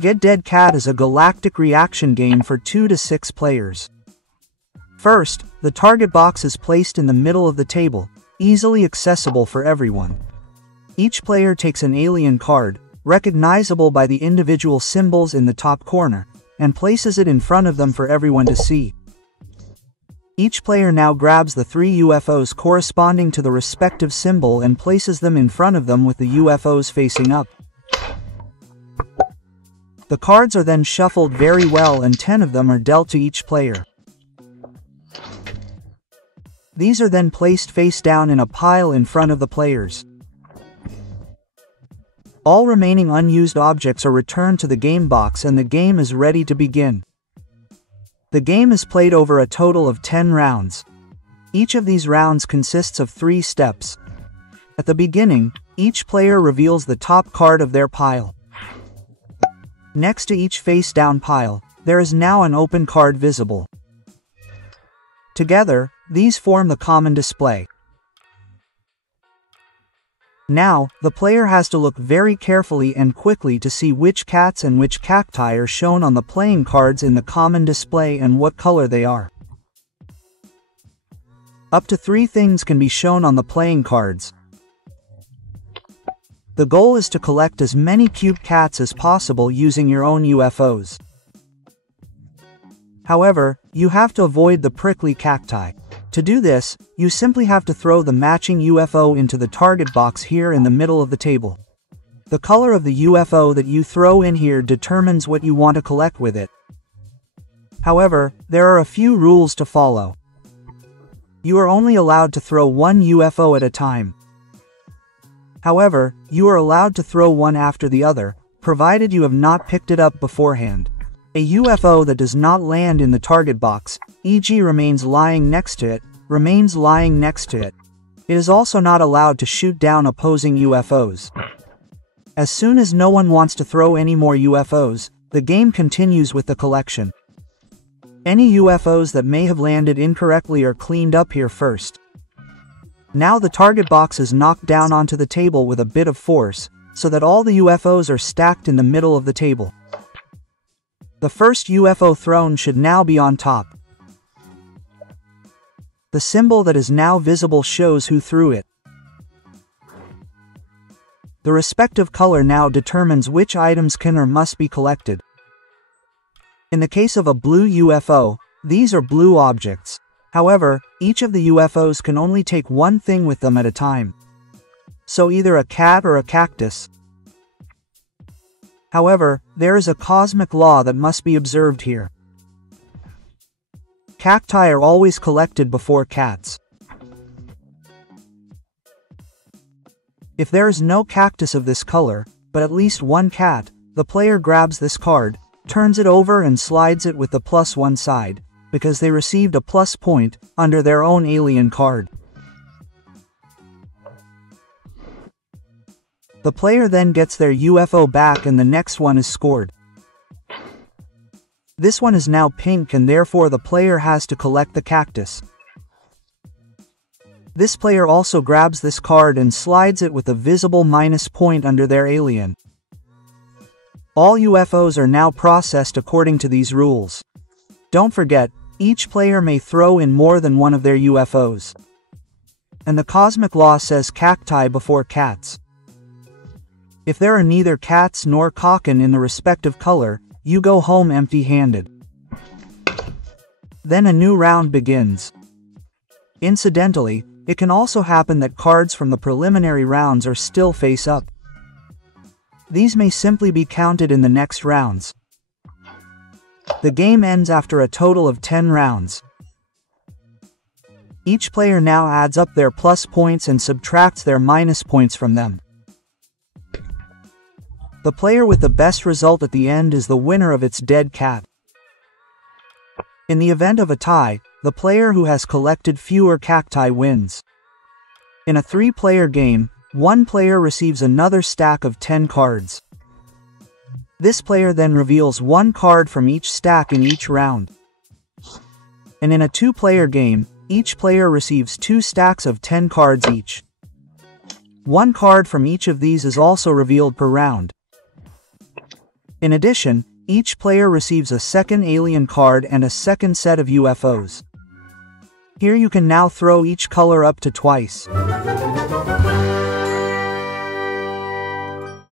Get Dead Cat is a galactic reaction game for 2 to 6 players. First, the target box is placed in the middle of the table, easily accessible for everyone. Each player takes an alien card, recognizable by the individual symbols in the top corner, and places it in front of them for everyone to see. Each player now grabs the 3 UFOs corresponding to the respective symbol and places them in front of them with the UFOs facing up. The cards are then shuffled very well and 10 of them are dealt to each player. These are then placed face down in a pile in front of the players. All remaining unused objects are returned to the game box and the game is ready to begin. The game is played over a total of 10 rounds. Each of these rounds consists of 3 steps. At the beginning, each player reveals the top card of their pile. Next to each face-down pile, there is now an open card visible. Together, these form the common display. Now, the player has to look very carefully and quickly to see which cats and which cacti are shown on the playing cards in the common display and what color they are. Up to 3 things can be shown on the playing cards. The goal is to collect as many cube cats as possible using your own UFOs. However, you have to avoid the prickly cacti. To do this, you simply have to throw the matching UFO into the target box here in the middle of the table. The color of the UFO that you throw in here determines what you want to collect with it. However, there are a few rules to follow. You are only allowed to throw 1 UFO at a time. However, you are allowed to throw one after the other, provided you have not picked it up beforehand. A UFO that does not land in the target box, e.g. remains lying next to it, remains lying next to it. It is also not allowed to shoot down opposing UFOs. As soon as no one wants to throw any more UFOs, the game continues with the collection. Any UFOs that may have landed incorrectly are cleaned up here first. Now the target box is knocked down onto the table with a bit of force, so that all the UFOs are stacked in the middle of the table. The first UFO thrown should now be on top. The symbol that is now visible shows who threw it. The respective color now determines which items can or must be collected. In the case of a blue UFO, these are blue objects. However, each of the UFOs can only take one thing with them at a time. So either a cat or a cactus. However, there is a cosmic law that must be observed here. Cacti are always collected before cats. If there is no cactus of this color, but at least one cat, the player grabs this card, turns it over and slides it with the +1 side, because they received a plus point under their own alien card. The player then gets their UFO back and the next one is scored. This one is now pink and therefore the player has to collect the cactus. This player also grabs this card and slides it with a visible minus point under their alien. All UFOs are now processed according to these rules. Don't forget, each player may throw in more than one of their UFOs. And the cosmic law says cacti before cats. If there are neither cats nor cocken in the respective color, you go home empty-handed. Then a new round begins. Incidentally, it can also happen that cards from the preliminary rounds are still face up. These may simply be counted in the next rounds. The game ends after a total of 10 rounds. Each player now adds up their plus points and subtracts their minus points from them. The player with the best result at the end is the winner of its dead cat. In the event of a tie, the player who has collected fewer cacti wins. In a 3-player game, one player receives another stack of 10 cards. This player then reveals one card from each stack in each round. And in a 2-player game, each player receives 2 stacks of 10 cards each. One card from each of these is also revealed per round. In addition, each player receives a second alien card and a second set of UFOs. Here you can now throw each color up to twice.